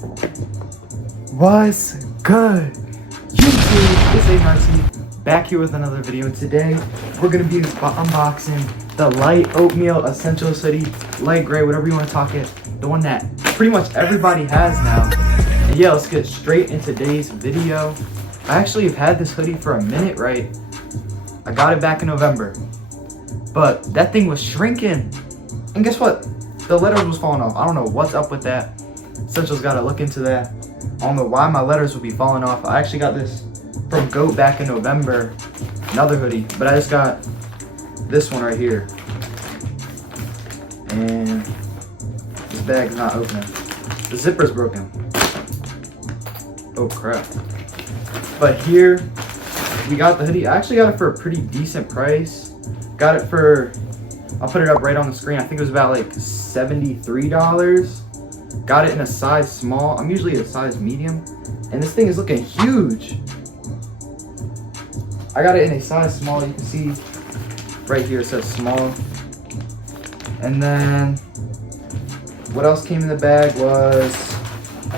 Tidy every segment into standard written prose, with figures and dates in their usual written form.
What's good, YouTube? It's A back here with another video, and today we're gonna be unboxing the light oatmeal essentials hoodie, light gray, whatever you want to talk it, the one that pretty much everybody has now. And yeah, let's get straight into today's video. I actually have had this hoodie for a minute, right? I got it back in November, but that thing was shrinking, and guess what? The letters was falling off. I don't know what's up with that. Essentials gotta look into that. I don't know why my letters would be falling off. I actually got this from Goat back in November, another hoodie, but I just got this one right here. And this bag's not opening. The zipper's broken. Oh crap. But here, we got the hoodie. I actually got it for a pretty decent price. Got it for, I'll put it up right on the screen. I think it was about like $73. Got it in a size small. I'm usually a size medium, and this thing is looking huge. I got it in a size small. You can see right here it says small. And then what else came in the bag was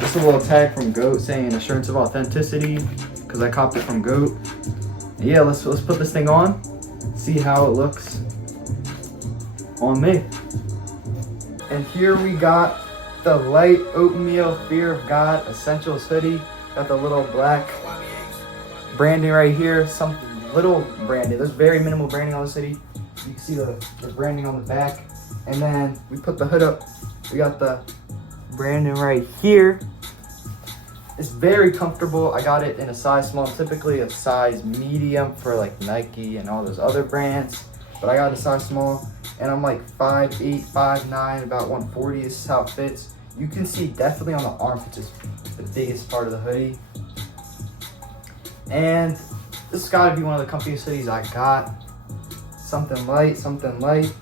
just a little tag from Goat saying assurance of authenticity, because I copped it from Goat. And yeah, let's put this thing on, see how it looks on me. And here we got the light oatmeal fear of God essentials hoodie. Got the little black branding right here, some little branding. There's very minimal branding on this hoodie. You can see the branding on the back. And then we put the hood up. We got the branding right here. It's very comfortable. I got it in a size small, typically a size medium for like Nike and all those other brands, but I got a size small, and I'm like 5'8", 5'9", about 140. This is how it fits. You can see definitely on the armpits is the biggest part of the hoodie. And this has got to be one of the comfiest hoodies I got. Something light, something light.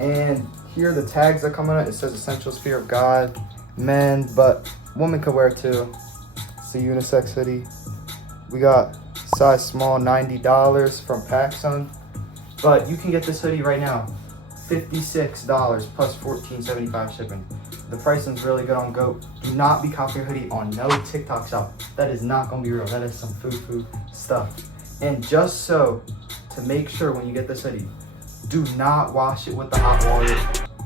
And here the tags are coming out. It says Essentials Fear of God, men, but women could wear it too. It's a unisex hoodie. We got size small, $90 from PacSun. But you can get this hoodie right now, $56 plus $14.75 shipping. The pricing's really good on Goat. Do not be copying your hoodie on no TikTok shop. That is not gonna be real. That is some foo-foo stuff. And just so, to make sure when you get this hoodie, do not wash it with the hot water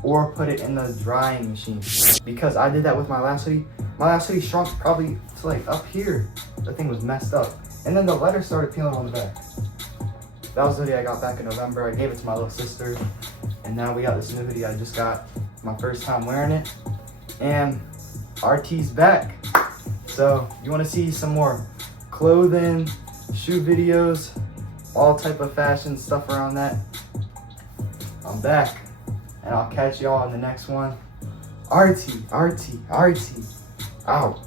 or put it in the drying machine, because I did that with my last hoodie. My last hoodie shrunk probably to like up here. The thing was messed up. And then the letters started peeling on the back. That was the hoodie I got back in November. I gave it to my little sister. And now we got this new hoodie I just got my first time wearing it. And RT's back. So you want to see some more clothing, shoe videos, all type of fashion stuff around that, I'm back. And I'll catch y'all in the next one. RT, out.